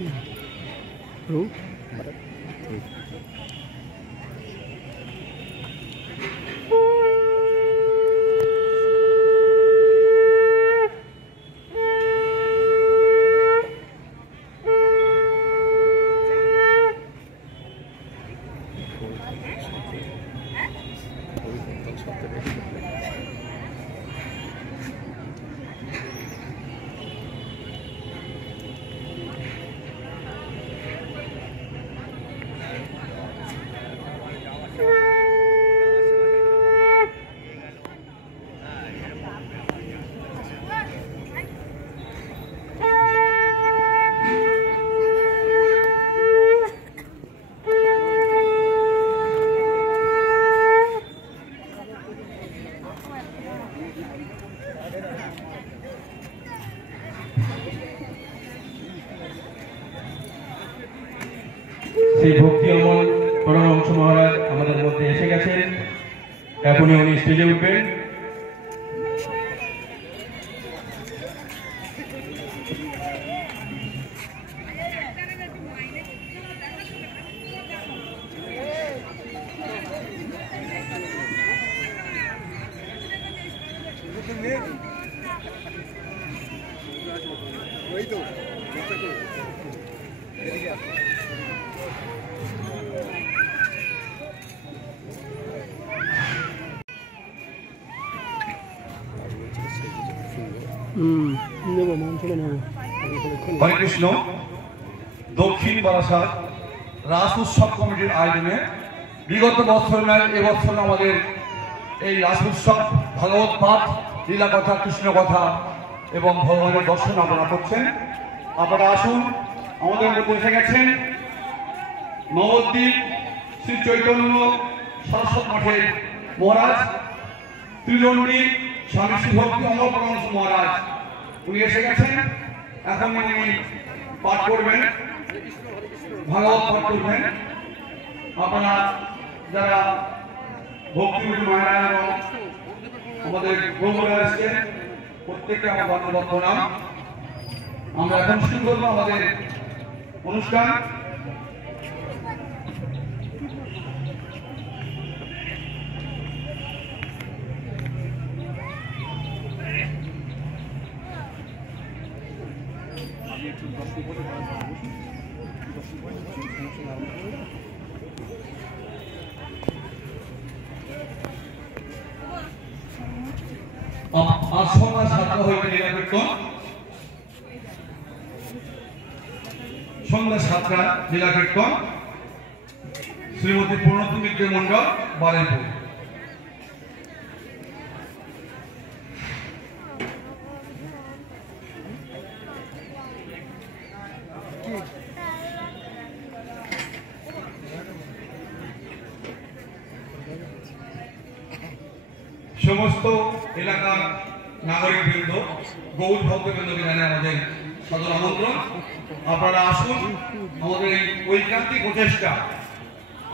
श्री भक्ति अमल परमहंस महाराज हमारे मध्य एसे गेছেন এখনই উনি স্টেজে উঠবেন। हरे कृष्ण दक्षिण बारासात रास उत्सव कमिटिर आयोजने विगत बछर नয় এবছর আমাদের এই রাস উৎসব ভাগবত পাঠ লীলা কথা কৃষ্ণ কথা এবং ভগবানের দর্শন আপনারা করছেন। আপনারা আসুন, আমাদের মধ্যে এসে গেছেন নবদ্বীপ শ্রী চৈতন্য সরস্বত মঠের মহারাজ ত্রিদণ্ডী স্বামী শ্রী ভক্তি অমল পরমহংস মহারাজ। উনি এসে গেছেন, এখন উনি পাঠ করবেন, ভাগবত পাঠ করবেন। আপনারা যারা ভক্তিমতী মায়েরা এবং আমাদের ব্রহ্মরা এসেছেন প্রত্যেককে আমার ধন্যবাদ প্রণাম। আমরা এখন শুরু করবো আমাদের অনুষ্ঠান। সন্ধ্যা 7টা হইবে লীলা কীর্তন, সন্ধ্যা 7টা লীলা কীর্তন শ্রীমতী পূর্ণতি মিত্র মন্ডল বারুইপুর। समस्त एलाकार नागरिक बृंद गौर भक्तबृंदকে জানাই আমাদের সাদর আমন্ত্রণ। আপনারা আসুন, আমাদের এই ঐকান্তিক প্রচেষ্টা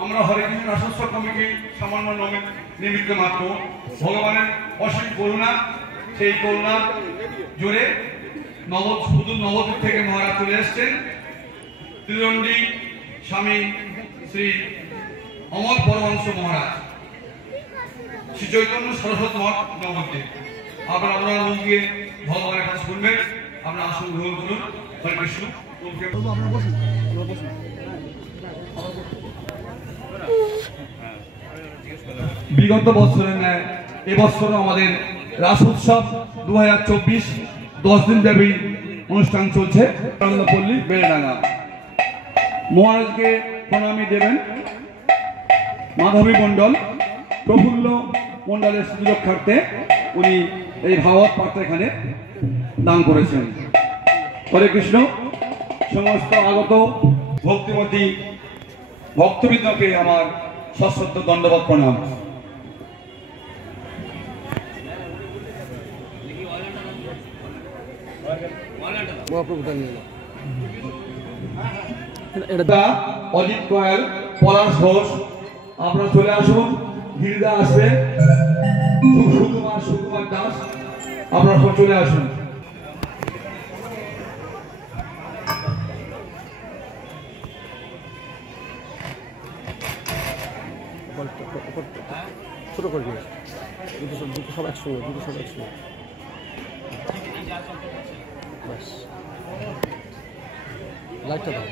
আমরা হরে কৃষ্ণ রাসোৎসব কমিটি সামান্য নিমিত্ত মাত্র, ভগবানের অসীম করুণা, সেই করুণা জোরে সুদূর নবদ্বীপ থেকে মহারাজ চলে এসেছেন ত্রিদণ্ডী স্বামী শ্রী অমল পরমহংস মহারাজ শ্রী চৈতন্য সরস্বত মঠ নবদ্বীপ। আপনারা মুখ দিয়ে ভগবানের কাছে শুনবেন। আমরা আসন গ্রহণ করুন। হরে কৃষ্ণ। বিগত বছরের ন্যায় এবছরও আমাদের রাস উৎসব 2024 10 দিন ব্যাপী অনুষ্ঠান চলছে পল্লী বেলডাঙ্গা। মহারাজকে প্রণামী দেবেন মাধবী মন্ডল প্রফুল্ল মন্ডলের সুরক্ষার্থে উনি এই ভাগবত পাঠটা এখানে দান করেছেন। হরে কৃষ্ণ। সমস্ত আগত ভক্তিমতী ভক্তবৃন্দকে আমার সশ্রদ্ধ দণ্ডবত প্রণাম। অজিত কয়াল, পলাশ ঘোষ, আপনারা চলে আসুন। গিরিদা আসবে, সুকুমার দাস, আপনারা চলে আসুন। ছোটো করে দিয়েছে দুটো সব একসঙ্গে ব্যাস লাইটটা দাও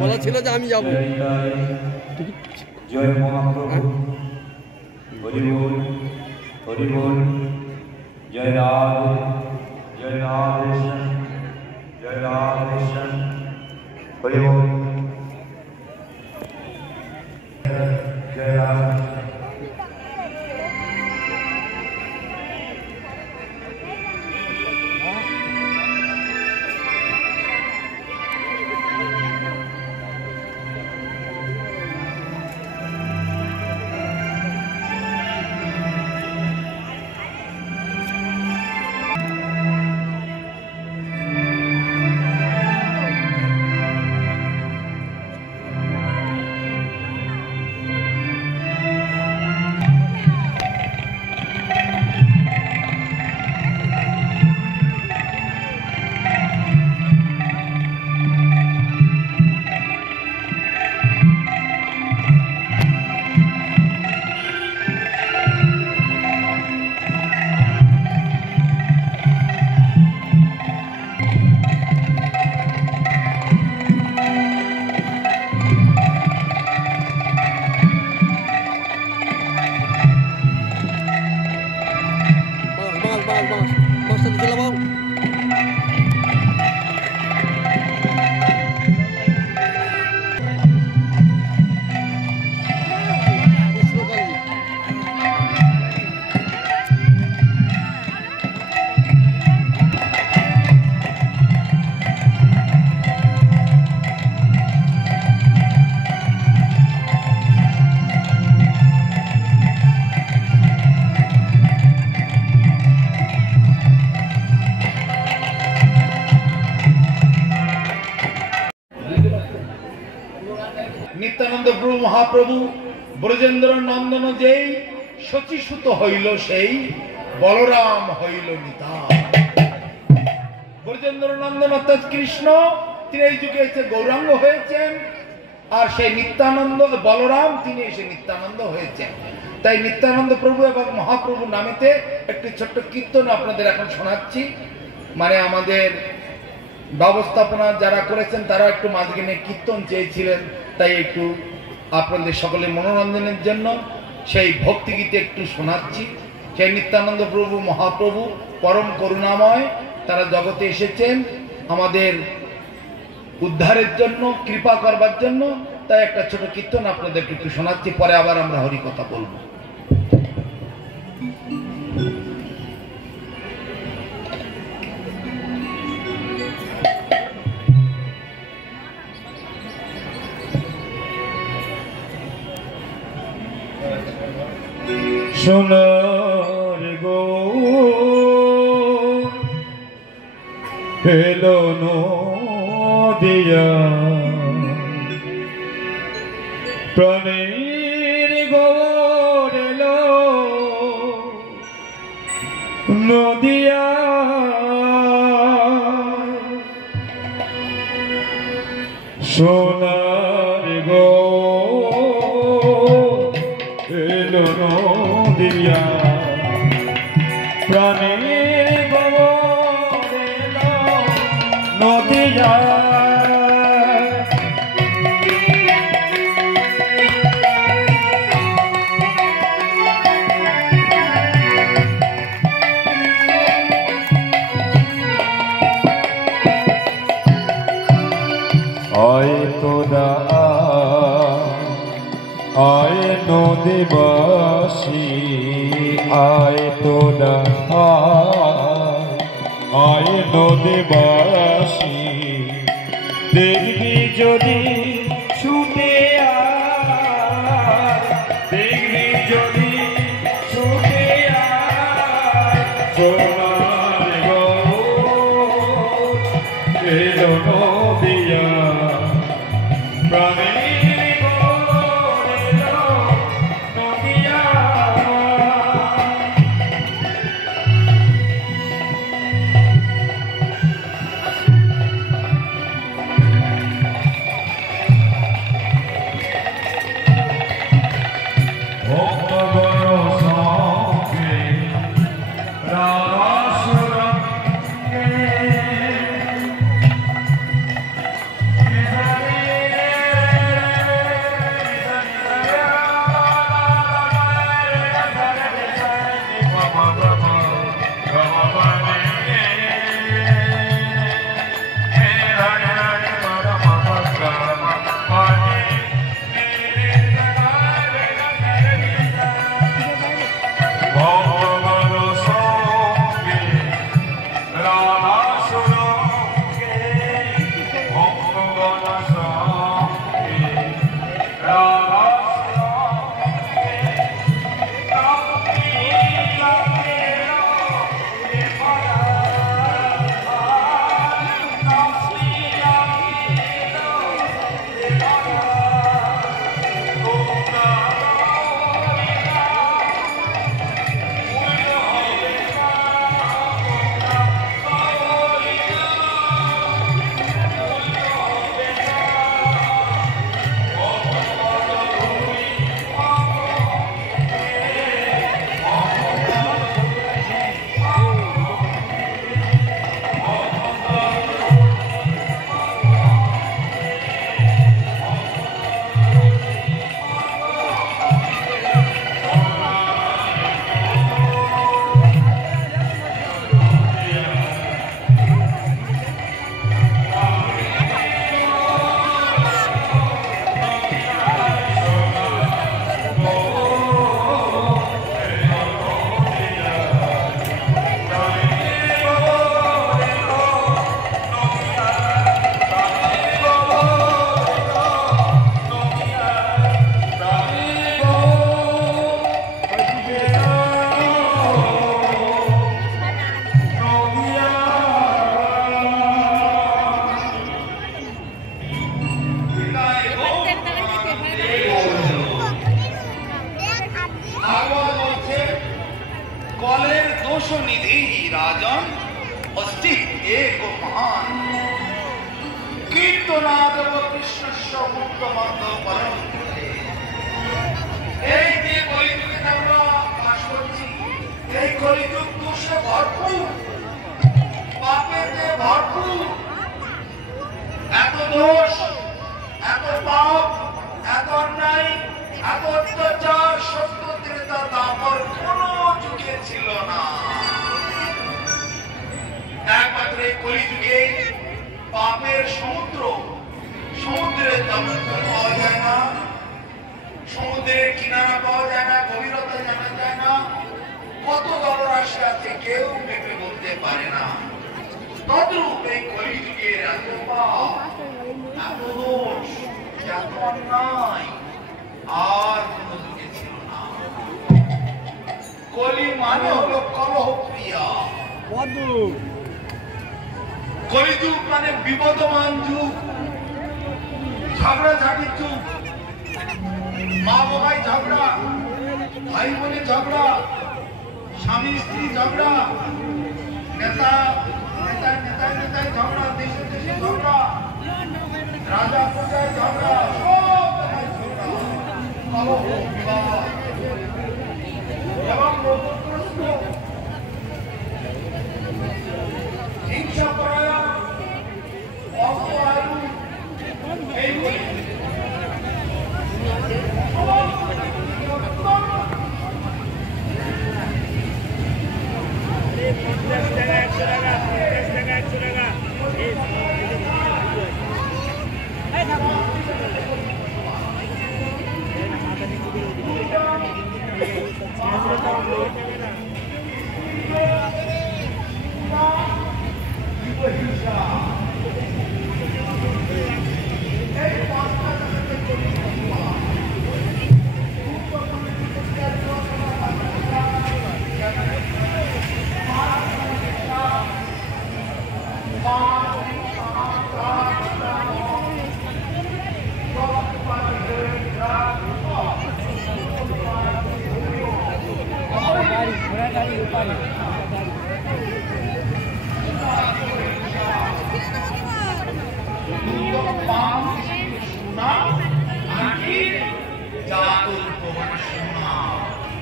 বলা ছিল যে আমি যাবো জয় মহাপ্রভু হরিবোল হরিবোল জয় রাধে জয় রাধেশ্বর জয় রাধেশ্বর হরিবোল জয় রাধে নিত্যানন্দ প্রভু মহাপ্রভু ব্রজেন্দ্র নন্দন যেই শচীসুত হইল সেই বলরাম হইল নিতাই। ব্রজেন্দ্র নন্দন অর্থাৎ কৃষ্ণ, তিনি এই যুগে এসে গৌরাঙ্গ হয়েছেন, আর সেই নিত্যানন্দ বলরাম তিনি এসে নিত্যানন্দ হয়েছেন। তাই নিত্যানন্দ প্রভু এবং মহাপ্রভু নামেতে একটি ছোট্ট কীর্তন আপনাদের এখন শোনাচ্ছি। মানে আমাদের ব্যবস্থাপনা যারা করেছেন তারা একটু মাঝখানে কীর্তন চেয়েছিলেন, তাই একটু আপনাদের সকলের মনোরঞ্জনের জন্য সেই ভক্তিগীতে একটু শোনাচ্ছি। সেই নিত্যানন্দ প্রভু মহাপ্রভু পরম করুণাময়, তারা জগতে এসেছেন আমাদের উদ্ধারের জন্য, কৃপা করবার জন্য। তাই একটা ছোট কীর্তন আপনাদেরকে একটু শোনাচ্ছি, পরে আবার আমরা হরি কথা বলবো। সোনার গো হেলো নদিয়া প্রাণের গৌর এলো নদিয়া সোনার গো এলো নদিয়া প্রাণের গৌর এলো নদিয়া আয় নদীবাসী আয় তোরা আয় নদীবাসী দেখবি যদি ছুটে আয় দেখবি যদি ছুটে আয় সোনার গৌর এলো নদিয়া প্রাণের निधि राजन अस्ति एक महान कीर्तनादव कृष्ण मुक्त मध्य परम এই যে কলিযুগে আমরা বাস করছি এই কলিযুগ দোষে ভরপুর পাপেতে ভরপুর এত দোষ এত পাপ এত অন্যায় এত অত্যাচার সত্য ত্রেতা দাপর কোন যুগে ছিল না একমাত্র এই কলিযুগে পাপের সমুদ্র সমুদ্রের দমন পাওয়া যায় না সমুদ্রের কিনারা পাওয়া যায় না গভীরতা জানা যায় না কত জলরাশি আছে কেউ মেপে বলতে পারে না তদ্রূপ এই কলিযুগের এত পাপ এত দোষ এত অন্যায় আর কোন যুগে ছিল না কলি মানে হলো কলহ প্রিয়া কলিযুগ মানে বিপদমান যুগ ঝগড়াঝাটির যুগ মা বাবাই ঝগড়া ভাই বোনের ঝগড়া স্বামী স্ত্রী ঝগড়া নেতা নেতায় নেতায় নেতায় ঝগড়া দেশে দেশে ঝগড়া রাজা প্রজায় ঝগড়া সব কলহ বিবাদ এবং রোগগ্রস্ত হিংসা পরায়ণ অপরায়ণ এইগুলি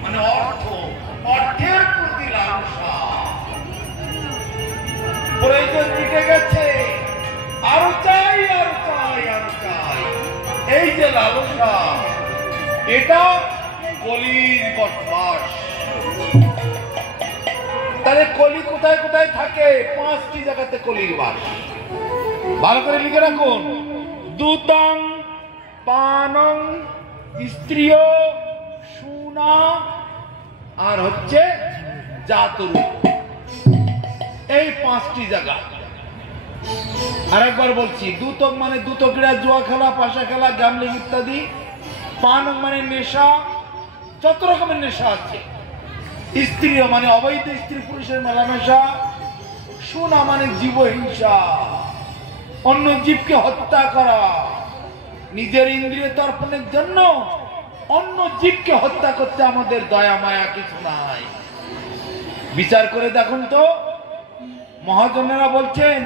মানে অর্থের প্রতি লালসা প্রয়োজন মিটে গেছে, আরো চাই আরো চাই আরো চাই। এই যে লালসা, এটা কলির বসবাস। তাহলে কলি কোথায় কোথায় থাকে? 5টি জায়গাতে কলির বাস। ভালো করে লিখে রাখুন। দুতং পানং স্ত্রীয় সুনা আর হচ্ছে জাতরু, এই 5টি জায়গা। আরেকবার বলছি, দুতক মানে দুতকরা, জুয়া খেলা, পাশা খেলা, গ্যামলিং ইত্যাদি। পানং মানে নেশা, যত রকমের নেশা আছে। স্ত্রীয় মানে অবৈধ স্ত্রী পুরুষের মেলামেশা। সুনা মানে জীবহিংসা, অন্য জীবকে হত্যা করা। নিজের ইন্দ্রিয় তর্পণের জন্য অন্য জীবকে হত্যা করতে আমাদের দয়া মায়া কিছু নাই। বিচার করে দেখুন তো, মহাজনেরা বলছেন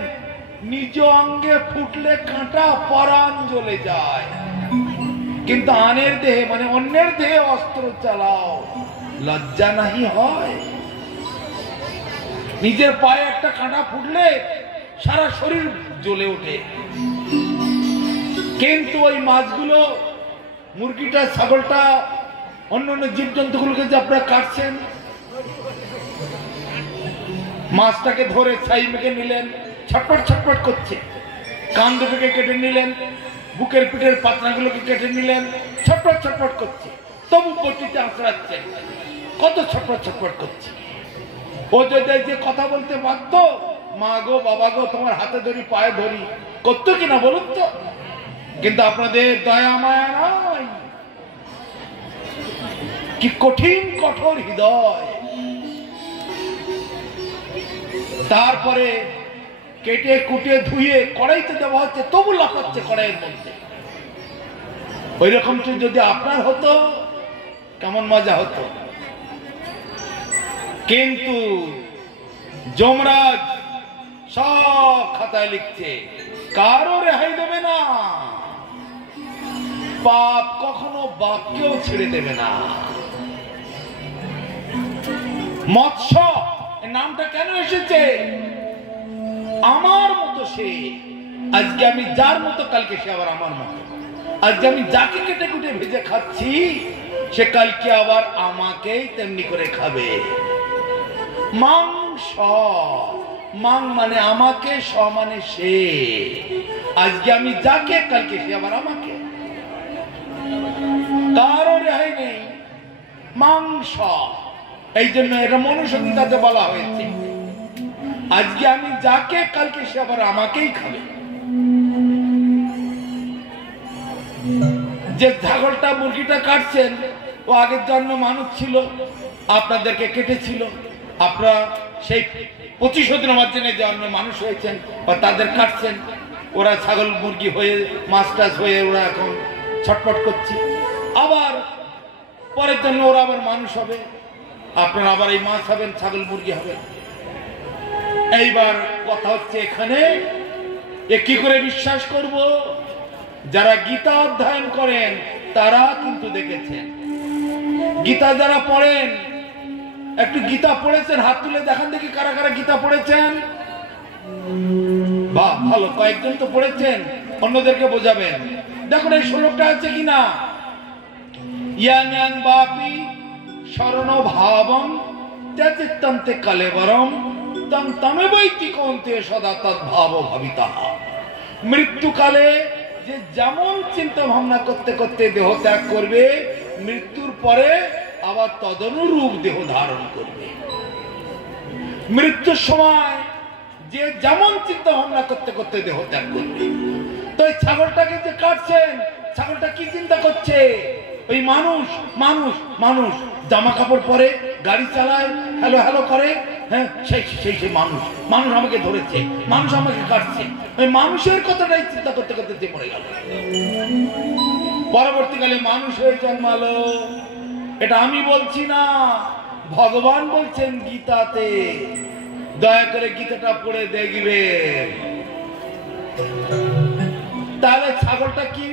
নিজ অঙ্গে ফুটলে কাঁটা পরাণ জ্বলে যায়, কিন্তু আনের দেহে মানে অন্যের দেহে অস্ত্র চালাও, লজ্জা নাহি হয়? নিজের পায়ে একটা কাঁটা ফুটলে সারা শরীর জ্বলে ওঠে, কিন্তু ওই মাছগুলো, মুরগিটা, ছাগলটা, অন্যান্য জীবজন্তুগুলোকে যে আপনারা কাটছেন, মাছটাকে ধরে ছাই মেখে নিলেন, ছটপট ছটপট করছে। কান দুটোকে কেটে নিলেন, বুকের পিঠের পাতনাগুলোকে কেটে নিলেন, ছটপট ছটপট করছে, তবু বটিতে আঁচড়াচ্ছে, কত ছটপট ছটপট করছে। ও যদি যে কথা বলতে পারত, মা গো বাবা গো তোমার হাতে ধরি পায়ে ধরি, করতো কিনা বলুন তো? কিন্তু আপনাদের দয়া মায়া নাই। কি কঠিন কঠোর হৃদয়। তারপরে কেটে কুটে ধুয়ে কড়াইতে দেওয়া হচ্ছে, তবু লাফাচ্ছে কড়াইয়ের মধ্যে। ওই রকম যদি আপনার হতো কেমন মজা হতো। কিন্তু যমরাজ সব খাতায় লিখছে, কারো রেহাই দেবে না। পাপ কখনো বাপকেও ছেড়ে দেবে না। মৎস্য নামটা কেন এসেছে? আমার মতো সে, আজকে আমি যার মতো কালকে সে আবার আমার মতো। আজকে আমি যাকে কেটে কুটে ভেজে খাচ্ছি, সে কালকে আবার আমাকেই তেমনি করে খাবে। মাংস, মাং মানে আমাকে, স মানে সে। আজকে আমি যাকে, কালকে সে আবার আমাকে। কারো রেহাই নেই, মাংস। এই জন্য এটা মনুসংহিতাতে বলা হয়েছে, আজকে আমি যাকে, কালকে সে আবার আমাকেই খাবে। যে ছাগলটা মুরগিটা কাটছেন, ও আগের জন্ম মানুষ ছিল, আপনাদেরকে কেটেছিল, আপনারা সেই প্রতিশোধ নেওয়ার জন্য জন্মে মানুষ হয়েছেন বা তাদের কাটছেন। ওরা ছাগল মুরগি হয়ে, মাছ টাছ হয়ে ওরা এখন ছটপট করছে। আবার পরের জন্য ওরা আবার মানুষ হবে, আপনারা আবার এই মাছ হবেন, ছাগল মুরগি হবেন। এইবার কথা হচ্ছে এখানে, এ কি করে বিশ্বাস করব? যারা গীতা অধ্যয়ন করেন তারা কিন্তু দেখেছেন। গীতা যারা পড়েন, একটু গীতা পড়েছেন, হাত তুলে দেখান দেখি কারা কারা গীতা পড়েছেন। বাহ, ভালো, কয়েকজন তো পড়েছেন, অন্যদেরকে বোঝাবেন। দেখুন এই শ্লোকটা আছে কিনা। ইয়াং বাপি শরণ ভাবম ত্যজিত্যন্তে কলেবরম তং তমেবৈতি কৌন্তে সদা তদ্ভাব ভাবিতা। মৃত্যুকালে যে যেমন চিন্তা ভাবনা করতে করতে দেহ ত্যাগ করবে, মৃত্যুর পরে আবার তদনুরূপ দেহ ধারণ করবে। মৃত্যুর সময় যে যেমন চিন্তা ভাবনা করতে করতে দেহ ত্যাগ করবে। তো এই ছাগলটাকে যে কাটছেন, ছাগলটা কি চিন্তা করছে? ওই মানুষ মানুষ মানুষ, জামা কাপড় পরে, গাড়ি চালায়, হ্যালো হ্যালো করে, হ্যাঁ সেই সেই সেই মানুষ, মানুষ আমাকে ধরেছে, মানুষ আমাকে কাটছে। ওই মানুষের কথাটাই চিন্তা করতে করতে যে মরে গেল। পরবর্তীকালে মানুষ হয়ে জন্মালো। এটা আমি বলছি না, ভগবান বলছেন গীতাতে, দয়া করে গীতাটা পড়ে দেখবে। তাহলে ছাগলটা কি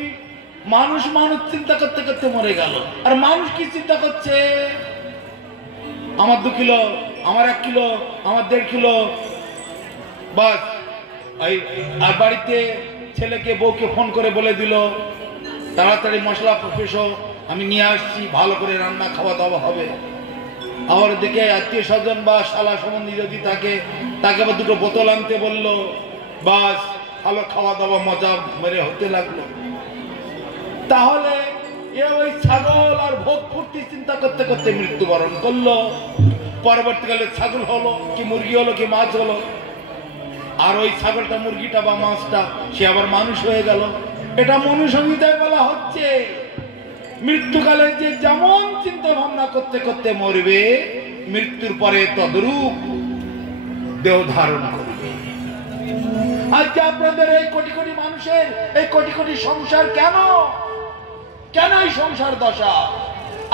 মানুষ মানুষ চিন্তা করতে করতে মরে গেল, আর মানুষ কি চিন্তা করছে? আমার 2 কিলো, আমার 1 কিলো, আমার 1.5 কিলো, বাস। আর বাড়িতে ছেলেকে বউকে ফোন করে বলে দিল, তাড়াতাড়ি মশলা পেশো, আমি নিয়ে আসছি, ভালো করে রান্না খাওয়া দাওয়া হবে। আবার দিকে আত্মীয় স্বজন বা শালা সম্বন্ধী যদি থাকে, তাকে আবার 2টো বোতল আনতে বললো, বাস ভালো খাওয়া দাওয়া মজা মেরে হতে লাগলো। তাহলে ওই ছাগল আর ভোগ ফুর্তি চিন্তা করতে করতে মৃত্যুবরণ করলো। পরবর্তীকালে ছাগল হলো কি মুরগি হলো কি মাছ হলো, আর ওই ছাগলটা মুরগিটা বা মাছটা সে আবার মানুষ হয়ে গেল। এটা মনুসংহিতায় বলা হচ্ছে মৃত্যুকালে যে যেমন চিন্তা ভাবনা করতে করতে মরবে, মৃত্যুর পরে তদরূপ দেহ ধারণ করবে। আজকে আপনাদের এই কোটি কোটি মানুষের এই কোটি কোটি সংসার কেন কেন এই সংসার দশা?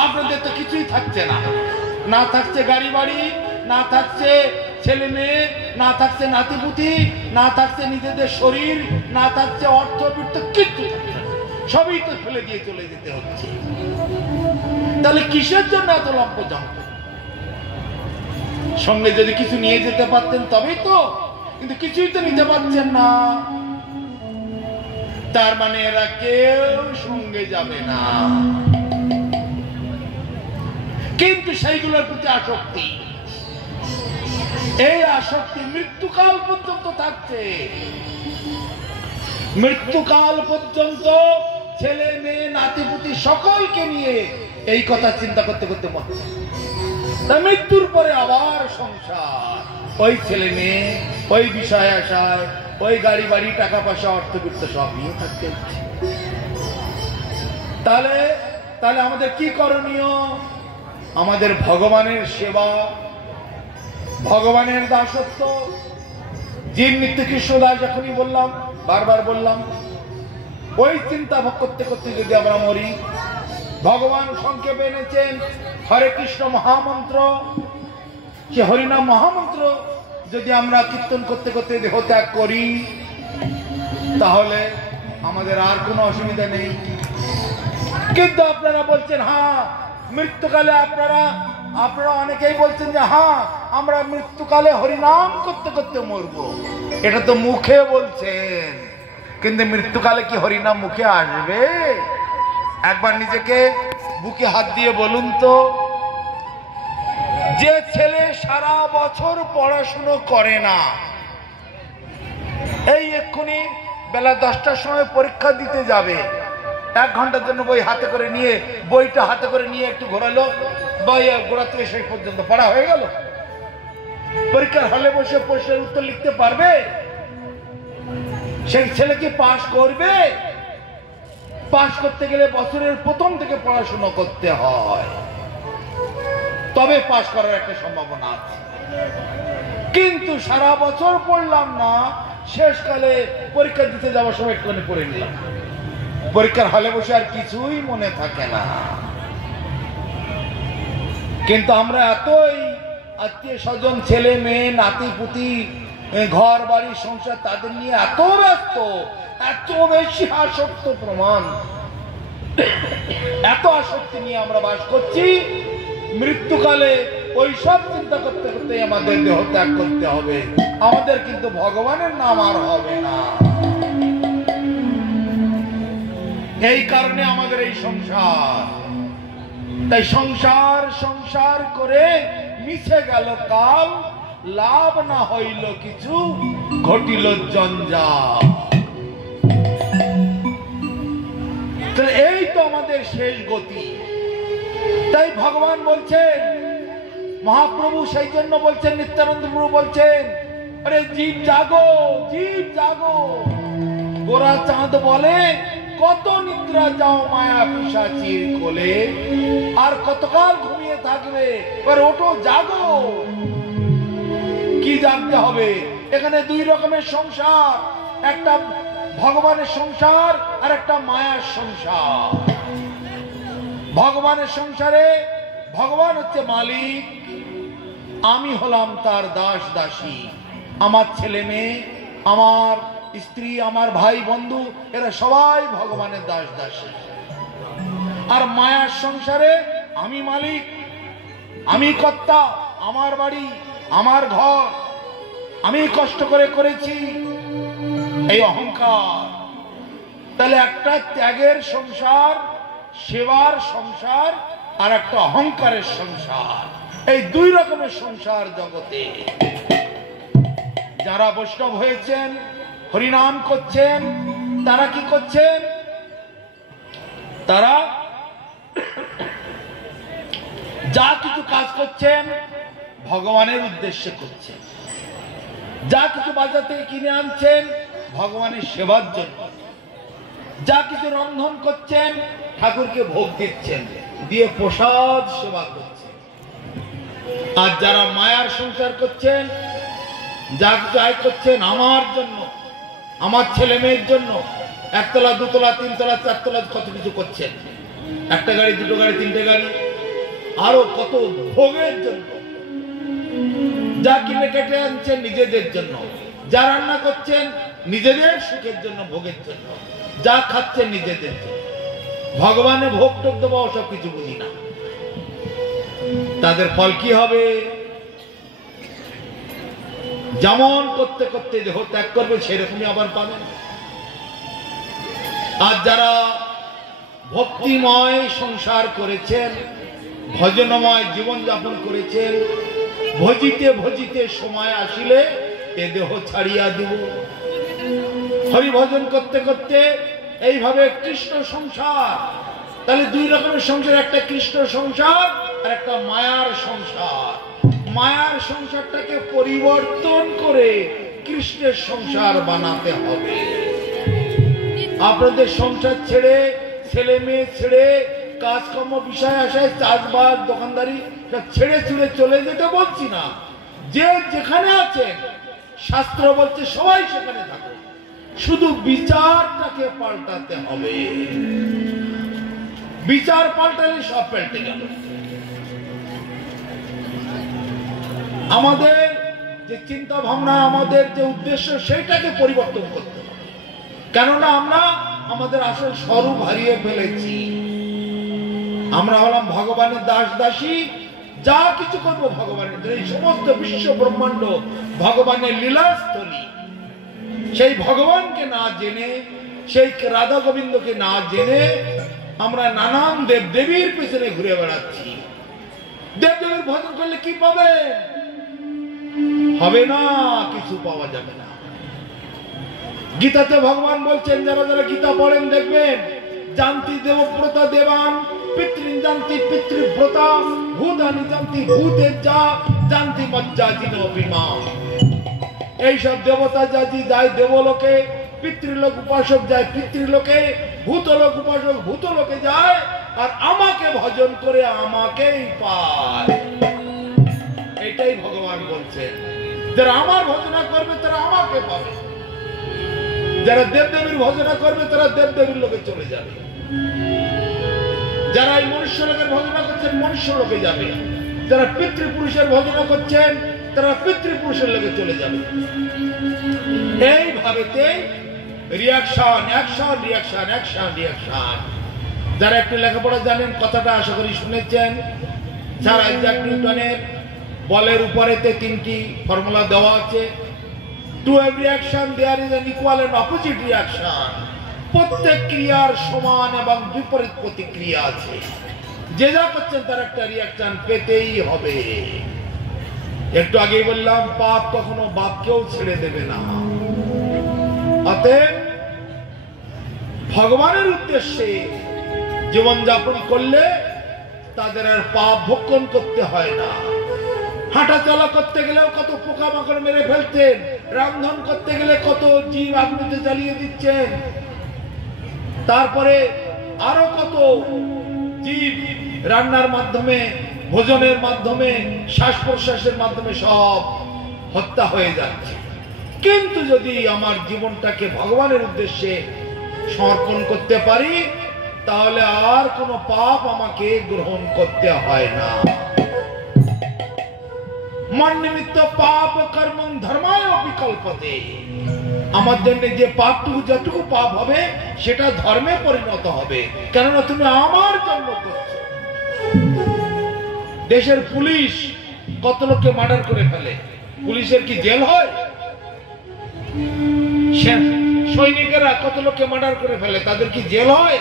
আপনাদের তো কিছুই থাকছে না, না থাকছে গাড়ি বাড়ি, না থাকছে ছেলে মেয়ে, না থাকছে নাতিপুতি, না থাকছে নিজেদের শরীর, না থাকছে অর্থ বৃত্ত, কিচ্ছু থাকছে না। সবই তো ফেলে দিয়ে চলে যেতে হচ্ছে। তাহলে কিসের জন্য এত লম্পজম্প? সঙ্গে যদি কিছু নিয়ে যেতে পারতেন তবেই তো, কিন্তু কিছুই তো নিতে পারছেন না। তার মানে এরা কেউ সঙ্গে যাবে না, কিন্তু সেইগুলোর প্রতি আসক্তি, এই আসক্তি মৃত্যুকাল পর্যন্ত থাকছে। মৃত্যুকাল পর্যন্ত ছেলে মেয়ে নাতিপুতি সকলকে নিয়ে এই কথা চিন্তা করতে করতে মরছে। তা মৃত্যুর পরে আবার সংসার, ওই ছেলে মেয়ে, ওই বিষয় আশায়, ওই গাড়ি বাড়ি, টাকা পয়সা, অর্থবৃত্ত সব নিয়ে থাকতে হচ্ছে। তাহলে তাহলে আমাদের কি করণীয়? আমাদের ভগবানের সেবা, ভগবানের দাসত্ব। জীব নিত্য কৃষ্ণদাস যখনই বললাম, বারবার বললাম, ওই চিন্তা করতে করতে যদি আমরা মরি, ভগবান সংক্ষেপে এনেছেন হরে কৃষ্ণ মহামন্ত্র, সে হরিনাম মহামন্ত্র যদি আমরা কীর্তন করতে করতে দেহ ত্যাগ করি, তাহলে আমাদের আর কোনো অসুবিধা নেই। কিন্তু আপনারা বলছেন, হ্যাঁ মৃত্যুকালে আপনারা অনেকেই বলছেন যে হ্যাঁ আমরা মৃত্যুকালে হরিনাম করতে করতে মরবো। এটা তো মুখে বলছেন, কিন্তু মৃত্যুকালে কি হরিনাম মুখে আসবে? একবার নিজেকে বুকে হাত দিয়ে বলুন তো, যে ছেলে সারা বছর পড়াশুনো করে না, এই এক্ষুনি বেলা 10টার সময় পরীক্ষা দিতে যাবে, 1 ঘন্টার জন্য বই হাতে করে নিয়ে, বইটা হাতে করে নিয়ে একটু ঘোরালো, বই গোড়া থেকে শেষ পর্যন্ত পড়া হয়ে গেল। পরীক্ষার হলে বসে প্রশ্নের উত্তর লিখতে পারবে? সেই ছেলে কি পাশ করবে? পাশ করতে গেলে বছরের প্রথম থেকে পড়াশোনা করতে হয়, তবে পাশ করার একটা সম্ভাবনা আছে। কিন্তু সারা বছর পড়লাম না, শেষকালে পরীক্ষা দিতে যাওয়ার সময় একটুখানি পড়ে নিলাম, পরীক্ষার হলে বসে আর কিছুই মনে থাকে না। কিন্তু আমরা এতই আত্মীয় স্বজন, ছেলে মেয়ে, নাতিপুতি, ঘর বাড়ি সংসার, তাদের নিয়ে এত ব্যস্ত, এত বেশি আসক্ত, প্রমাণ এত আসক্তি নিয়ে আমরা বাস করছি। মৃত্যুকালে ওই সব চিন্তা করতে করতে আমাদের দেহ ত্যাগ করতে হবে, আমাদের কিন্তু ভগবানের নাম আর হবে না। এই কারণে আমাদের এই সংসার, তাই সংসার সংসার করে মিশে গেল কাল, লাভ না হইল কিছু, ঘটিল জঞ্জাল। এই তো আমাদের শেষ গতি। তাই ভগবান বলছেন, মহাপ্রভু সেই জন্য বলছেন, নিত্যানন্দ প্রভু বলছেন, আরে জীব জাগো, জীব জাগো। গোরা চাঁদ বলে, কত নিদ্রা যাও মায়া পিশাচির কোলে, আর কতকাল ঘুমিয়ে থাকবে, এবার ওঠো জাগো। কি জানতে হবে? এখানে 2 রকমের সংসার, একটা ভগবানের সংসার আর একটা মায়ার সংসার। ভগবানের সংসারে ভগবান হচ্ছে মালিক, আমি হলাম তার দাস দাসী। আমার ছেলে মেয়ে, আমার স্ত্রী, আমার ভাই বন্ধু, এরা সবাই ভগবানের দাস দাসী। আর মায়ার সংসারে আমি মালিক, আমি কর্তা, আমার বাড়ি, আমার ঘর, আমি কষ্ট করে করেছি, এই অহংকার। তাহলে একটা ত্যাগের সংসার, সেবার সংসার, আর একটা অহংকারের সংসার, এই দুই রকমের সংসার জগতে। যারা বৈষ্ণব হয়েছেন, হরিনাম করছেন, তারা কি করছেন? তারা যা কিছু কাজ করছেন ভগবানের উদ্দেশ্যে করছেন, যা কিছু বাজার থেকে কিনে আনছেন ভগবানের সেবার জন্য, যা কিছু রন্ধন করছেন ঠাকুরকে ভোগ দিচ্ছেন, দিয়ে প্রসাদ সেবা করছেন। আর যারা মায়ার সংসার করছেন, যা কিছু আয় করছেন আমার জন্য, আমার ছেলে মেয়ের জন্য, একতলা, দুতলা, তিনতলা, চারতলা কত কিছু করছেন, একটা গাড়ি, দুটো গাড়ি, তিনটে গাড়ি, আরো কত ভোগের জন্য। যা কিনে কেটে আনছেন নিজেদের জন্য, যা রান্না করছেন নিজেদের সুখের জন্য, ভোগের জন্য, যা খাচ্ছেন নিজেদের জন্য। ভগবানের ভোগ টোক দেবো সব কিছু বুঝি না। তাদের ফল কি হবে? যেমন করতে করতে দেহ ত্যাগ করবে সেরকমই আবার পাবেন। আর যারা ভক্তিময় সংসার করেছেন, ভজনময় জীবন যাপন করেছেন, ভজিতে ভজিতে সময় আসিলে এ দেহ ছাড়িয়া দিব। হরি ভজন করতে করতে এইভাবে কৃষ্ণ সংসার। তাহলে দুই রকমের সংসার, একটা কৃষ্ণ সংসার আর একটা মায়ার সংসার। মায়ার সংসারটাকে পরিবর্তন করে কৃষ্ণের সংসার বানাতে হবে। আপনাদের সংসার ছেড়ে, ছেলে মেয়ে ছেড়ে, কাজকর্ম বিষয় আসায়, চাষবাস, দোকানদারি সব ছেড়ে ছুড়ে চলে যেতে বলছি না। যে যেখানে আছেন শাস্ত্র বলছে সবাই সেখানে থাকো, শুধু বিচারটাকে পাল্টাতে হবে। বিচার পাল্টালে সব পাল্টে গেল। আমাদের যে চিন্তা ভাবনা, আমাদের যে উদ্দেশ্য, সেইটাকে পরিবর্তন করতে হবে। কেননা আমরা আমাদের আসল স্বরূপ হারিয়ে ফেলেছি। আমরা হলাম ভগবানের দাস দাসী, যা কিছু করবো ভগবানের জন্য। এই সমস্ত বিশ্ব ব্রহ্মাণ্ড ভগবানের লীলাস্থলী। সেই ভগবানকে না জেনে, সেই রাধা গোবিন্দকে না জেনে আমরা নানান দেব দেবীর পেছনে ঘুরে বেড়াচ্ছি। দেব দেবীর ভজন করলে কি পাবে? হবে না, কিছু পাওয়া যাবে না। গীতাতে ভগবান বলছেন, যারা যারা গীতা পড়েন দেখবেন, জানতি দেবব্রতা দেবান, পিতৃন জানতি পিতৃব্রতা, ভূতানি জানতি ভূতের যা, জানতি মজ্জাজিন অভিমান। এইসব দেবতা জাতি যায় দেবলোকে, পিতৃলোক উপাসক যায় পিতৃলোকে, ভূতলোক উপাসক ভূতলোকে যায়, আর আমাকে ভজন করে আমাকেই পায়। এটাই ভগবান বলছেন, যারা আমার ভজনা করবে তারা আমাকে পাবে, যারা দেবদেবীর ভজনা করবে তারা দেবদেবীর লোকে চলে যাবে, যারা এই মনুষ্য লোকের ভজনা করছেন মনুষ্য লোকে যাবে, যারা পিতৃপুরুষের ভজনা করছেন তারা পিতৃপুরুষের লোকে চলে যাবে। এইভাবেতে reaction, action, reaction, action, reaction. যারা একটু লেখাপড়া জানেন, কথাটা আশা করি শুনেছেন। স্যার আইজাক নিউটনের বলের উপরেতে তিনটি ফর্মুলা দেওয়া আছে। To every action there is an equal and opposite reaction. প্রত্যেক ক্রিয়ার সমান এবং বিপরীত প্রতিক্রিয়া আছে। যে যা করছেন তার একটা রিয়াকশন পেতেই হবে। একটু আগেই বললাম, পাপ কখনো বাপকেও ছেড়ে দেবে না। অতএব ভগবানের উদ্দেশ্যে জীবন যাপন করলে তাদের আর পাপ ভক্ষণ করতে হয় না। হাঁটা চলা করতে গেলেও কত পোকামাকড় মেরে ফেলতেন, রামধন করতে গেলে কত জীব আগুনে জ্বালিয়ে দিচ্ছেন, তারপরে আরো কত জীব রান্নার মাধ্যমে, ভোজনের মাধ্যমে, শ্বাস প্রশ্বাসের মাধ্যমে সব হত্যা হয়ে যাচ্ছে। কিন্তু যদি আমার জীবনটাকে ভগবানের উদ্দেশ্যে সমর্পণ করতে পারি, তাহলে আর কোনো পাপ আমাকে গ্রহণ করতে হয় না। মন নিমিত্ত পাপ কর্ম ধর্মায় বিকল্পতে, আমার জন্য যে পাপটুকু যতটুকু পাপ হবে সেটা ধর্মে পরিণত হবে, কেননা তুমি আমার জন্য করছো। দেশের পুলিশ কত লোককে মার্ডার করে ফেলে, পুলিশের কি জেল হয়? সৈনিকেরা কত লোককে মার্ডার করে ফেলে, তাদের কি জেল হয়?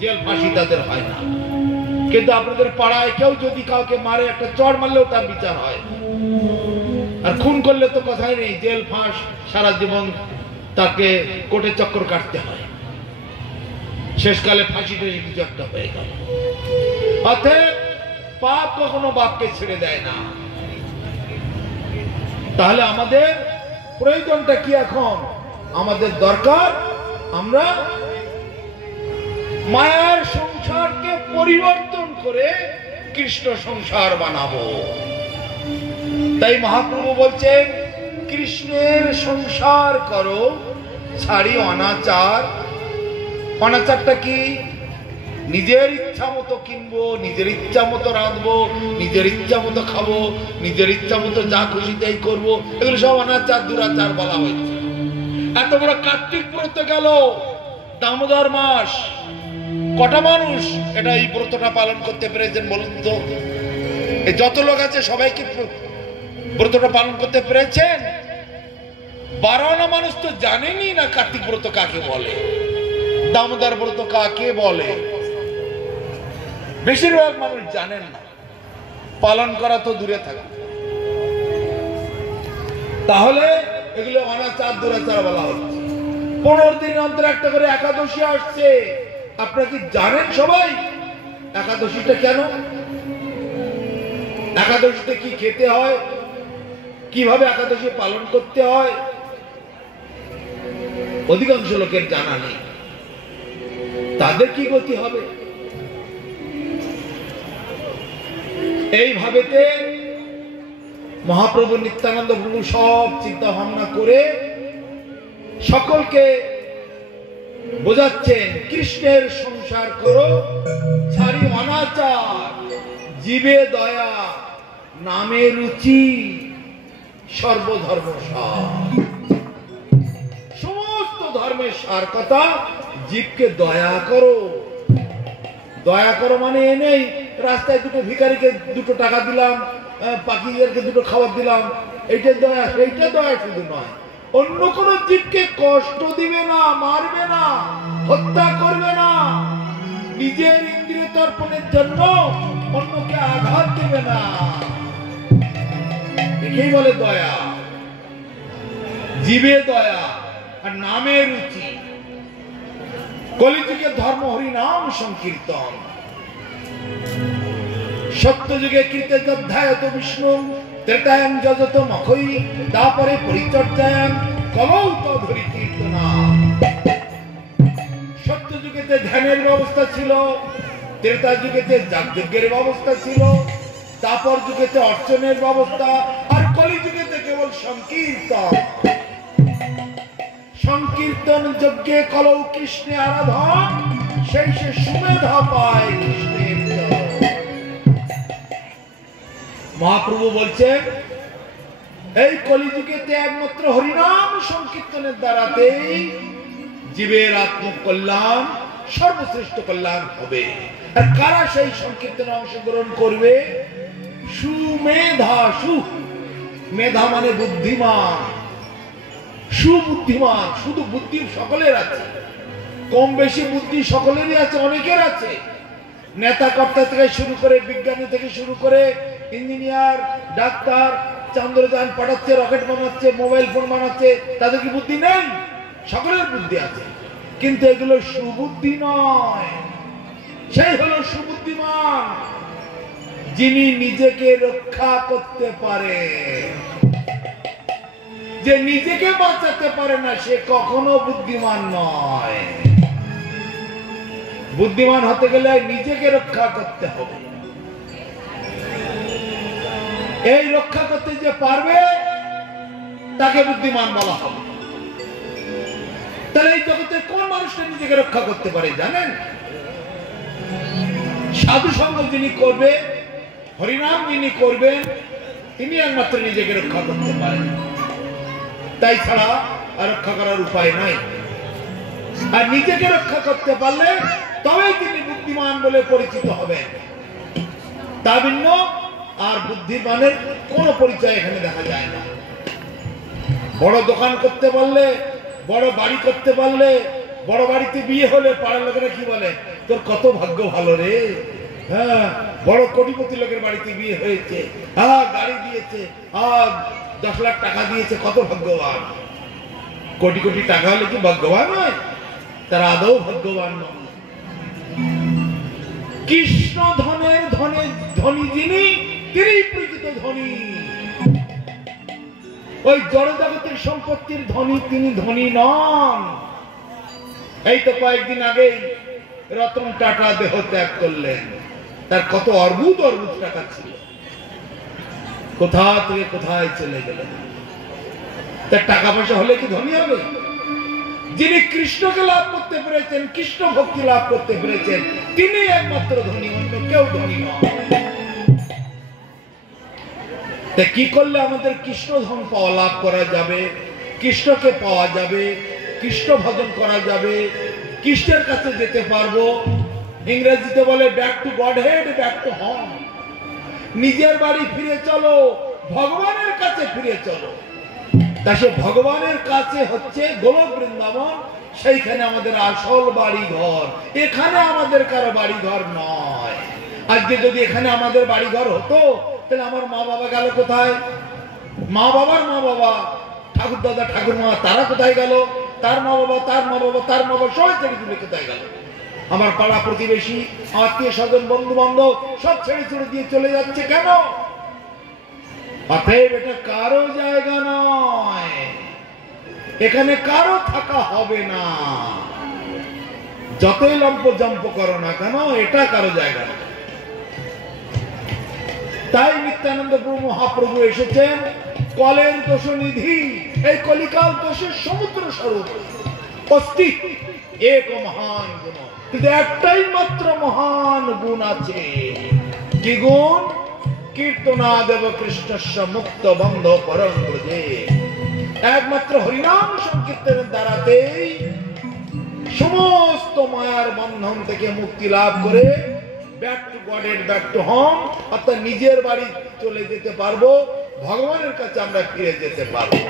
জেল ফাঁসি তাদের হয় না। কিন্তু আপনাদের পাড়ায় কেউ যদি কাউকে মারে, একটা চড় মারলেও তার বিচার হয়, আর খুন করলে তো কথাই নেই, জেল ফাঁস, সারা জীবন তাকে কোর্টে চক্কর কাটতে হয়, শেষকালে ফাঁসি টাসি কিছু একটা হয়ে গেল। অতএব পাপ কখনো বাপকে ছেড়ে দেয় না। তাহলে আমাদের প্রয়োজনটা কি এখন? আমাদের দরকার আমরা মায়ার সংসারকে পরিবর্তন করে কৃষ্ণ সংসার বানাবো। তাই মহাপ্রভু বলছেন, কৃষ্ণের সংসার করো, ছাড়ি অনাচার। অনাচারটা কি? নিজের ইচ্ছা মতো কিনবো, নিজের ইচ্ছা মতো রাঁধবো, নিজের ইচ্ছা মতো খাবো, নিজের ইচ্ছা মতো যা খুশি তাই করবো, এগুলো সব অনাচার, দুরাচার বলা হয়েছে। এত বড় কার্তিক ব্রত গেল, দামোদর মাস, কটা মানুষ এটা এই ব্রতটা পালন করতে পেরেছেন বলুন তো? যত লোক আছে সবাইকে ব্রতটা পালন করতে পেরেছেন? 12 মানুষ তো জানেনি না কার্তিক ব্রত কাকে বলে, দামোদর ব্রত কাকে বলে। বেশিরভাগ মানুষ জানেন না, পালন করা তো দূরে থাকে। তাহলে এগুলো অনাচার, দুরাচার বলা হচ্ছে। 15 দিন অন্তর একটা করে একাদশী আসছে। আপনারা কি জানেন সবাই একাদশীটা কেন? একাদশীতে কি খেতে হয়, কিভাবে একাদশী পালন করতে হয়, অধিকাংশ লোকের জানা নেই। তাদের কি গতি হবে? এইভাবেতে মহাপ্রভু নিত্যানন্দ প্রভু সব চিন্তা ভাবনা করে সকলকে বোঝাচ্ছেন, কৃষ্ণের সংসার করো, ছাড়ি অনাচার, জীবে দয়া, নামে রুচি, সর্বধর্ম সার। সমস্ত ধর্মের সার কথা, জীবকে দয়া করো। দয়া করো মানে এ নেই রাস্তায় দুটো ভিখারিকে 2 টাকা দিলাম, পাখিদেরকে 2 খাবার দিলাম, এইটা দয়া, সেইটা দয়া শুধু নয়। অন্য কোন জীবকে কষ্ট দিবে না, মারবে না, হত্যা করবে না, নিজের ইন্দ্রিয় তর্পণের জন্য অন্যকে আঘাত দেবে না, একেই বলে দয়া। জীবে দয়া আর নামে রুচি। কলিযুগে ধর্ম হরি নাম সংকীর্তন। সত্যযুগে কীর্তযোধ্যায়ত বিষ্ণু, ত্রেতায়াম যজত মখৈ, তারপরে পরিচর্যায়াম কলৌ তধরি কীর্তনা। সত্যযুগেতে ধ্যানের ব্যবস্থা ছিল, ত্রেতা যুগেতে যাগযজ্ঞের ব্যবস্থা ছিল, তারপর যুগেতে অর্চনের ব্যবস্থা, আর কলিযুগেতে কেবল সংকীর্তন। সংকীর্তন যজ্ঞে কলৌ কৃষ্ণে আরাধন, সেই সে সুমেধা পায় কৃষ্ণের চরণ। মহাপ্রভু বলছেন, এই কলিযুগেতে একমাত্র হরিনাম সংকীর্তনের দ্বারাতেই জীবের আত্মকল্যাণ, সর্বশ্রেষ্ঠ কল্যাণ হবে। আর কারা সেই সংকীর্তনে অংশগ্রহণ করবে? সুমেধা। মেধা মানে বুদ্ধিমান, সুবুদ্ধিমান। শুধু বুদ্ধি সকলের আছে, কম বেশি বুদ্ধি সকলেরই আছে, অনেকের আছে। নেতা কর্তা থেকে শুরু করে, বিজ্ঞানী থেকে শুরু করে, ইঞ্জিনিয়ার, ডাক্তার, চন্দ্রযান পাঠাচ্ছে, রকেট বানাচ্ছে, মোবাইল ফোন বানাচ্ছে, তাদের কি বুদ্ধি নেই? সকলের বুদ্ধি আছে, কিন্তু এগুলো সুবুদ্ধি নয়। সেই হলো সুবুদ্ধিমান, যিনি নিজেকে রক্ষা করতে পারে। যে নিজেকে বাঁচাতে পারে না, সে কখনো বুদ্ধিমান নয়। বুদ্ধিমান হতে গেলে নিজেকে রক্ষা করতে হবে। এই রক্ষা করতে যে পারবে তাকে বুদ্ধিমান বলা হবে। তাহলে এই জগতে কোন মানুষটা নিজেকে রক্ষা করতে পারে জানেন? সাধু সঙ্গ যিনি করবে, হরিনাম যিনি করবেন, তিনি একমাত্র নিজেকে রক্ষা করতে পারেন। তাই ছাড়া আর রক্ষা করার উপায় নাই। আর নিজেকে রক্ষা করতে পারলে তবেই তিনি বুদ্ধিমান বলে পরিচিত হবেন। তা ভিন্ন আর বুদ্ধিমানের কোন পরিচয় এখানে দেখা যায় না। বড় দোকান করতে পারলে, বড় বাড়ি করতে পারলে, বড় বাড়িতে বিয়ে হলে পাড়ার লোকেরা কি বলে, তোর কত ভাগ্য ভালো রে, হ্যাঁ বড় কোটিপতি লোকের বাড়িতে বিয়ে হয়েছে, হ্যাঁ গাড়ি দিয়েছে, 10 লাখ টাকা দিয়েছে, কত ভাগ্যবান। কোটি কোটি টাকা হলে কি ভাগ্যবান নয়? তারা আদৌ ভাগ্যবান নয়। কৃষ্ণ ধনের ধনী যিনি, তিনি প্রকৃত ধনী। ওই জড়জগতের সম্পত্তির ধনী তিনি ধনী নন। এই তো কয়েকদিন আগেই রতন টাটা দেহ ত্যাগ করলেন। তার কত অর্বুদ অর্বুদ টাকা ছিল, কোথা থেকে কোথায় চলে গেলেন। তার টাকা পয়সা হলে কি ধনী হবে? যিনি কৃষ্ণকে লাভ করতে পেরেছেন, কৃষ্ণ ভক্তি লাভ করতে পেরেছেন, তিনি একমাত্র ধনী, অন্য কেউ ধনী নয়। তা কি করলে আমাদের কৃষ্ণ ধন পাওয়া লাভ করা যাবে, কৃষ্ণকে পাওয়া যাবে, কৃষ্ণ ভজন করা যাবে, কৃষ্ণের কাছে যেতে পারবো? ইংরেজিতে বলে back to god head, back to home. নিজের বাড়ি ফিরে চলো, ভগবানের কাছে ফিরে চলো। তা সে ভগবানের কাছে হচ্ছে গোলক বৃন্দাবন, সেইখানে আমাদের আসল বাড়ি ঘর। এখানে আমাদের কারো বাড়ি ঘর নয়। আজকে যদি এখানে আমাদের বাড়ি ঘর হতো, তাহলে আমার মা বাবা গেল কোথায়? মা বাবার মা বাবা, ঠাকুর দাদা ঠাকুর মা, তারা কোথায় গেল? তার মা বাবা, তার মা বাবা, তার মা বাবা সবাই ছেড়ে দিলে কোথায় গেল? আমার পাড়া প্রতিবেশী, আত্মীয় স্বজন, বন্ধু বান্ধব সব ছেড়ে ছেড়ে দিয়ে চলে যাচ্ছে কেন? অতএব এটা কারো জায়গা নয়, এখানে কারো থাকা হবে না। যতই লম্প জম্প করো না কেন, এটা কারো জায়গা নয়। তাই নিত্যানন্দ প্রভু মহাপ্রভু এসেছেন কলের দোষ নিধি, এই কলিকাল দোষের সমুদ্র স্বরূপ। অস্তি এক মহান গুণ, কিন্তু একটাই মাত্র মহান গুণ আছে। কি গুণ? কীর্তনাদেব কৃষ্ণস্য মুক্ত বন্ধ পরম ব্রজে। একমাত্র হরিনাম সংকীর্তনের দ্বারাতেই সমস্ত মায়ার বন্ধন থেকে মুক্তি লাভ করে ব্যাক টু গডের ব্যাক টু হোম, অর্থাৎ নিজের বাড়ি চলে যেতে পারবো, ভগবানের কাছে আমরা ফিরে যেতে পারবো।